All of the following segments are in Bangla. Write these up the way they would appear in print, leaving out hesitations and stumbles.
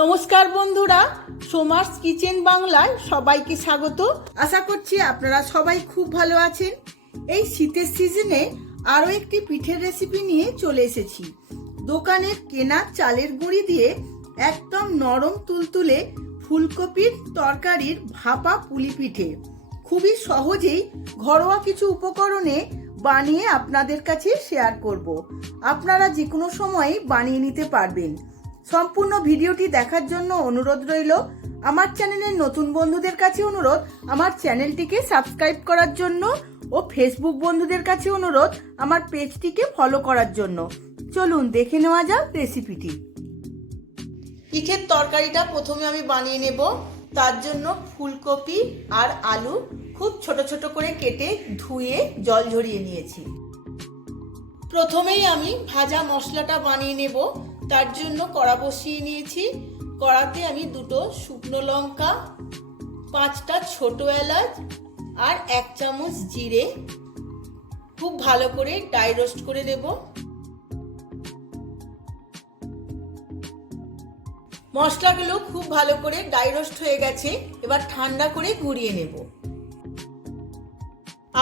নমস্কার বন্ধুরা, সোমার্স কিচেন বাংলায় সবাইকে স্বাগত। আশা করছি আপনারা সবাই খুব ভালো আছেন। এই শীতের সিজনে আরও একটি পিঠের রেসিপি নিয়ে চলে এসেছি। দোকানের কেনা চালের গুঁড়ি দিয়ে একদম নরম তুলতুলে ফুলকপির তরকারির ভাপা পুলি পিঠে খুবই সহজেই ঘরোয়া কিছু উপকরণে বানিয়ে আপনাদের কাছে শেয়ার করব। আপনারা যে কোনো সময় বানিয়ে নিতে পারবেন। সম্পূর্ণ ভিডিওটি দেখার জন্য অনুরোধ রইল। আমার চ্যানেলের নতুন বন্ধুদের কাছে অনুরোধ আমার চ্যানেলটিকে সাবস্ক্রাইব করার জন্য ও ফেসবুক বন্ধুদের কাছে অনুরোধ আমার পেজটিকে ফলো করার জন্য। চলুন দেখে নেওয়া যাক রেসিপিটি। পিঠের তরকারিটা প্রথমে আমি বানিয়ে নেব। তার জন্য ফুলকপি আর আলু খুব ছোট ছোট করে কেটে ধুয়ে জল ঝরিয়ে নিয়েছি। প্রথমেই আমি ভাজা মশলাটা বানিয়ে নেব। তার জন্য কড়া বসিয়ে নিয়েছি। কড়াতে আমি 2টো শুকনো লঙ্কা, 5টা ছোট এলাচ আর 1 চামচ জিরে খুব ভালো করে ড্রাই রোস্ট করে নেব। মশলাগুলো খুব ভালো করে ড্রাই রোস্ট হয়ে গেছে, এবার ঠান্ডা করে গুঁড়িয়ে নেব।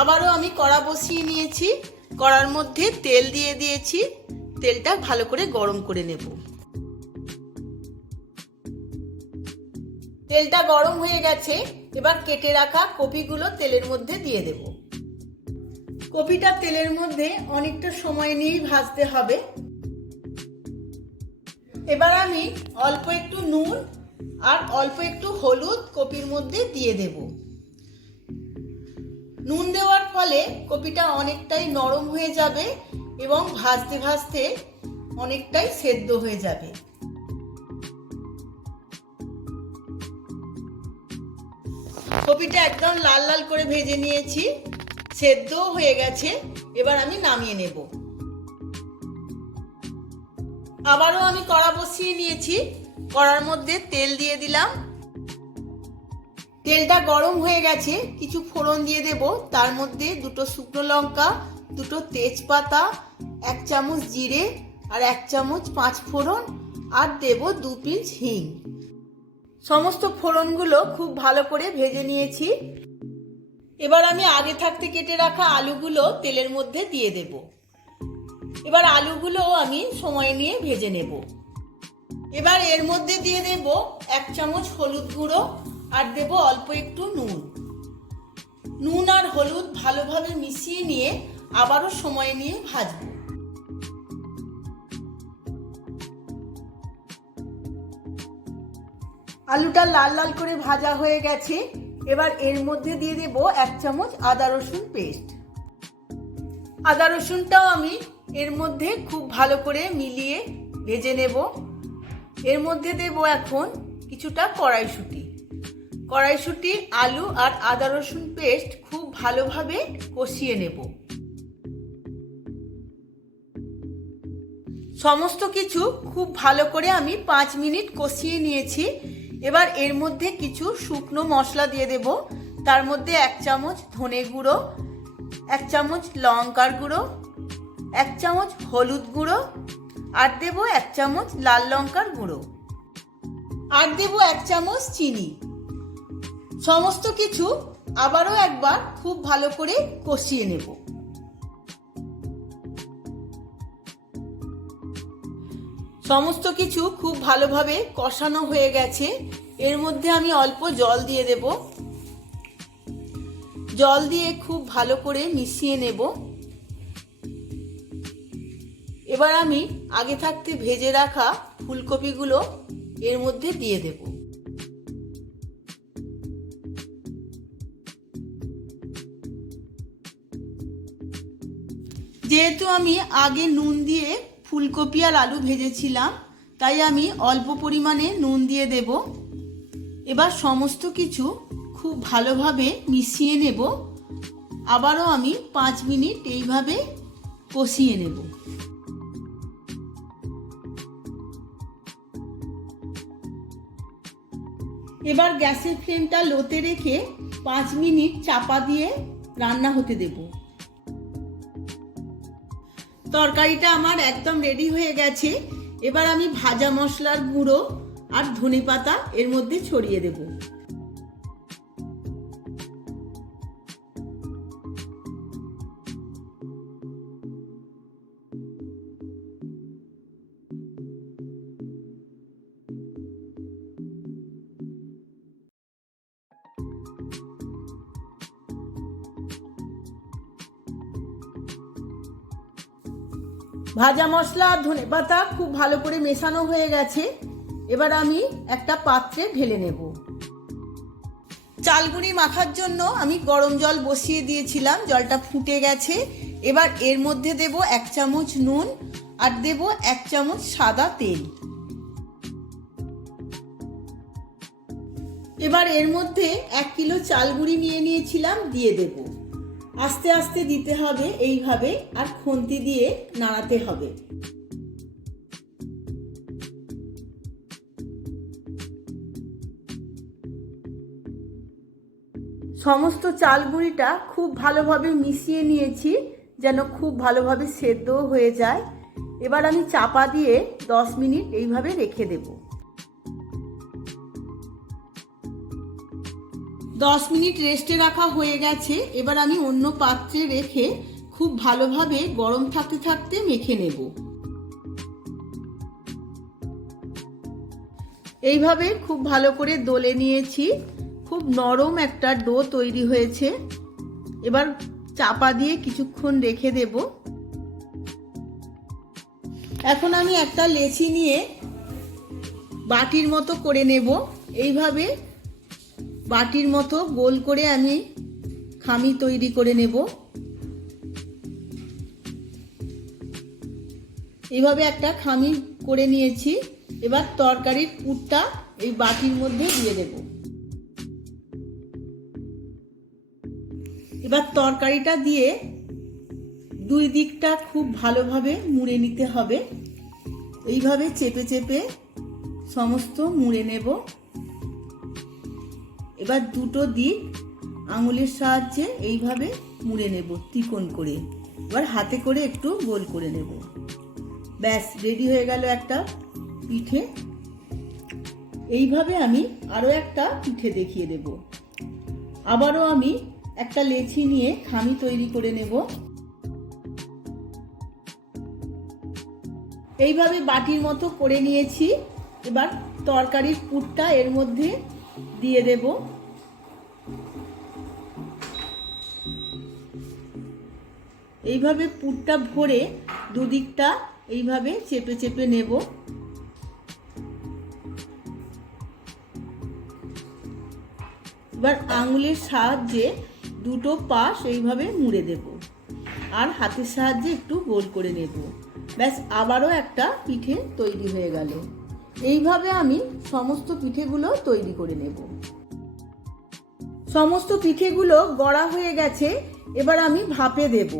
আবারও আমি কড়া বসিয়ে নিয়েছি। কড়ার মধ্যে তেল দিয়ে দিয়েছি। তেলটা ভালো করে গরম করে নেব। তেলটা গরম হয়ে গেছে, এবার কেটে রাখা কপিগুলো তেলের মধ্যে দিয়ে দেব। কপিটা তেলের মধ্যে অনেকটা সময় নিয়েই ভাজতে হবে। এবার আমি অল্প একটু নুন আর অল্প একটু হলুদ কপির মধ্যে দিয়ে দেব। নুন দেওয়ার ফলে কপিটা অনেকটাই নরম হয়ে যাবে এবং ভাজতে ভাজতে অনেকটাই সেদ্ধ হয়ে যাবে। কপিটা একদম লাল লাল করে ভেজে নিয়েছি, সেদ্ধও হয়ে গেছে। এবার আমি নামিয়ে নেব। আবারও আমি কড়া বসিয়ে নিয়েছি। কড়ার মধ্যে তেল দিয়ে দিলাম। তেলটা গরম হয়ে গেছে, কিছু ফোড়ন দিয়ে দেব। তার মধ্যে 2টো শুকনো লঙ্কা, 2টো তেজপাতা, 1 চামচ জিরে আর 1 চামচ 5 ফোড়ন আর দেব 2 পিঞ্চ হিং। সমস্ত ফোড়নগুলো খুব ভালো করে ভেজে নিয়েছি। এবার আমি আগে থাকতে কেটে রাখা আলুগুলো তেলের মধ্যে দিয়ে দেব। এবার আলুগুলো আমি সময় নিয়ে ভেজে নেব। এবার এর মধ্যে দিয়ে দেব 1 চামচ হলুদ গুঁড়ো আর দেব অল্প একটু নুন। নুন আর হলুদ ভালোভাবে মিশিয়ে নিয়ে আবারও সময় নিয়ে ভাজবো। আলুটা লাল লাল করে ভাজা হয়ে গেছে। এবার এর মধ্যে দিয়ে দেব 1 চামচ আদা রসুন পেস্ট। আদা রসুনটাও আমি এর মধ্যে খুব ভালো করে মিলিয়ে ভেজে নেব। এর মধ্যে দেব এখন কিছুটা কড়াইশুঁটি। কড়াইশুঁটি, আলু আর আদা রসুন পেস্ট খুব ভালোভাবে কষিয়ে নেব। সমস্ত কিছু খুব ভালো করে আমি 5 মিনিট কষিয়ে নিয়েছি। এবার এর মধ্যে কিছু শুকনো মশলা দিয়ে দেব। তার মধ্যে 1 চামচ ধনে গুঁড়ো, 1 চামচ লঙ্কার গুঁড়ো, 1 চামচ হলুদ গুঁড়ো আর দেব 1 চামচ লাল লঙ্কার গুঁড়ো আর দেব 1 চামচ চিনি। সমস্ত কিছু আবারও একবার খুব ভালো করে কষিয়ে নেব। সমস্ত কিছু খুব ভালোভাবে কষানো হয়ে গেছে। এর মধ্যে আমি অল্প জল দিয়ে দেব। জল দিয়ে খুব ভালো করে মিশিয়ে নেব। এবার আমি আগে থাকতে ভেজে রাখা ফুলকপিগুলো এর মধ্যে দিয়ে দেব। যেহেতু আমি আগে নুন দিয়ে ফুলকপি আর আলু ভেজেছিলাম, তাই আমি অল্প পরিমাণে নুন দিয়ে দেব। এবার সমস্ত কিছু খুব ভালোভাবে মিশিয়ে নেব। আবারও আমি 5 মিনিট এইভাবে কষিয়ে নেব। এবার গ্যাসের ফ্লেমটা লোতে রেখে 5 মিনিট চাপা দিয়ে রান্না হতে দেব। তরকারিটা আমার একদম রেডি হয়ে গেছে। এবার আমি ভাজা মশলার গুঁড়ো আর ধনেপাতা এর মধ্যে ছড়িয়ে দেব। ভাজা মশলা আর ধনেপাতা খুব ভালো করে মেশানো হয়ে গেছে। এবার আমি একটা পাত্রে ঢেলে নেব। চালগুঁড়ি মাখার জন্য আমি গরম জল বসিয়ে দিয়েছিলাম, জলটা ফুটে গেছে। এবার এর মধ্যে দেব 1 চামচ নুন আর দেব 1 চামচ সাদা তেল। এবার এর মধ্যে 1 কিলো চালগুঁড়ি নিয়ে নিয়েছিলাম, দিয়ে দেব। আস্তে আস্তে দিতে হবে এইভাবে, আর খুন্তি দিয়ে নাড়াতে হবে। সমস্ত চালগুঁড়িটা খুব ভালোভাবে মিশিয়ে নিয়েছি, যেন খুব ভালোভাবে সেদ্ধ হয়ে যায়। এবার আমি চাপা দিয়ে 10 মিনিট এইভাবে রেখে দেব। 10 মিনিট রেস্টে রাখা হয়ে গেছে। এবার আমি অন্য পাত্রে রেখে খুব ভালোভাবে গরম থাকতে থাকতে মেখে নেব। এইভাবে খুব ভালো করে দলে নিয়েছি। খুব নরম একটা ডো তৈরি হয়েছে। এবার চাপা দিয়ে কিছুক্ষণ রেখে দেব। এখন আমি একটা লেচি নিয়ে বাটির মতো করে নেব। এইভাবে বাটির মতো গোল করে আমি খামি তৈরি করে নেব। এইভাবে একটা খামি করে নিয়েছি। এবার তরকারির পুরটা এই বাটির মধ্যে দিয়ে দেব। এবার তরকারিটা দিয়ে 2 দিকটা খুব ভালোভাবে মুড়ে নিতে হবে। এইভাবে চেপে চেপে সমস্ত মুড়ে নেব। এবার দুটো দিক আঙুলের সাহায্যে এইভাবে মুড়ে নেব ত্রিকোণ করে। এবার হাতে করে একটু গোল করে নেব। ব্যাস, রেডি হয়ে গেল একটা পিঠে। এইভাবে আমি আরও একটা পিঠে দেখিয়ে দেব। আবারও আমি একটা লেচি নিয়ে খামি তৈরি করে নেব। এইভাবে বাটির মতো করে নিয়েছি। এবার তরকারির পুরটা এর মধ্যে দিয়ে দেব। এইভাবে পুরটা ভরে দুদিকটা এইভাবে চেপে চেপে নেব। এবার আঙুলের সাহায্যে দুটো পাশ এইভাবে মুড়ে দেব, আর হাতের সাহায্যে একটু গোল করে নেব। ব্যাস, আবারও একটা পিঠে তৈরি হয়ে গেল। এইভাবে আমি সমস্ত পিঠেগুলো তৈরি করে নেব। সমস্ত পিঠেগুলো গড়া হয়ে গেছে। এবার আমি ভাপে দেব।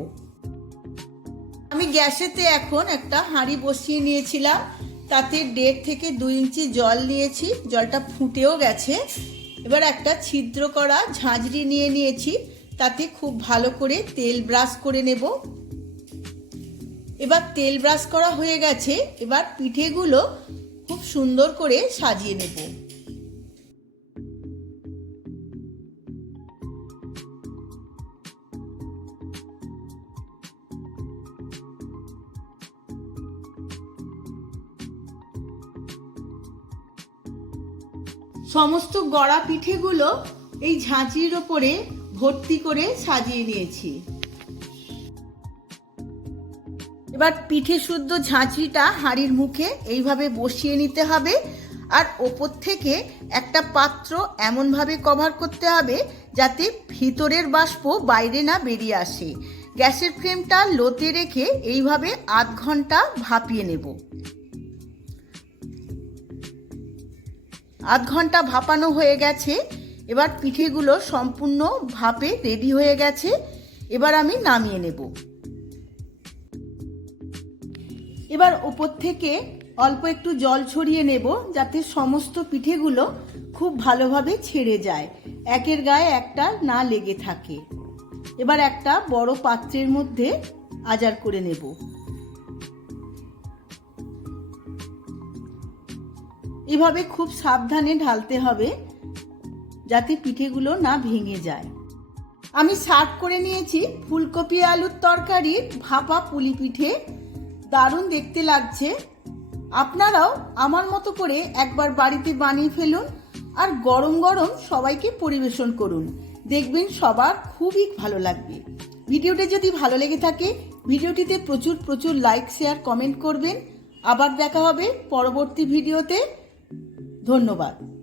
আমি গ্যাসেতে এখন একটা হাঁড়ি বসিয়ে নিয়েছিলাম, তাতে 1.5 থেকে 2 ইঞ্চি জল নিয়েছি। জলটা ফুটেও গেছে। এবার একটা ছিদ্র করা ঝাঁঝরি নিয়ে নিয়েছি, তাতে খুব ভালো করে তেল ব্রাশ করে নেব। এবার তেল ব্রাশ করা হয়ে গেছে। এবার পিঠেগুলো খুব সুন্দর করে সাজিয়ে নেব। সমস্ত গড়া পিঠেগুলো এই ঝাঁঝরির ওপরে ভর্তি করে সাজিয়ে নিয়েছি। এবার পিঠে শুদ্ধ ঝাঁঝরিটা হাঁড়ির মুখে এইভাবে বসিয়ে নিতে হবে, আর ওপর থেকে একটা পাত্র এমনভাবে কভার করতে হবে যাতে ভিতরের বাষ্প বাইরে না বেরিয়ে আসে। গ্যাসের ফ্লেমটা লোতে রেখে এইভাবে 1/2 ঘন্টা ভাপিয়ে নেব। 1/2 ঘন্টা ভাপানো হয়ে গেছে। এবার পিঠেগুলো সম্পূর্ণ ভাপে রেডি হয়ে গেছে। এবার আমি নামিয়ে নেব। এবার উপর থেকে অল্প একটু জল ছড়িয়ে নেব, যাতে সমস্ত পিঠেগুলো খুব ভালোভাবে ছেড়ে যায়, একের গায়ে একটা না লেগে থাকে। এবার একটা বড় পাত্রের মধ্যে আজার করে নেব। এভাবে খুব সাবধানে ঢালতে হবে যাতে পিঠেগুলো না ভেঙে যায়। আমি সার্ভ করে নিয়েছি ফুলকপি আলুর তরকারির ভাপা পুলি পিঠে। দারুণ দেখতে লাগছে। আপনারাও আমার মতো করে একবার বাড়িতে বানিয়ে ফেলুন আর গরম গরম সবাইকে পরিবেশন করুন। দেখবেন সবার খুবই ভালো লাগবে। ভিডিওটা যদি ভালো লেগে থাকে ভিডিওটিতে প্রচুর প্রচুর লাইক শেয়ার কমেন্ট করবেন। আবার দেখা হবে পরবর্তী ভিডিওতে। ধন্যবাদ।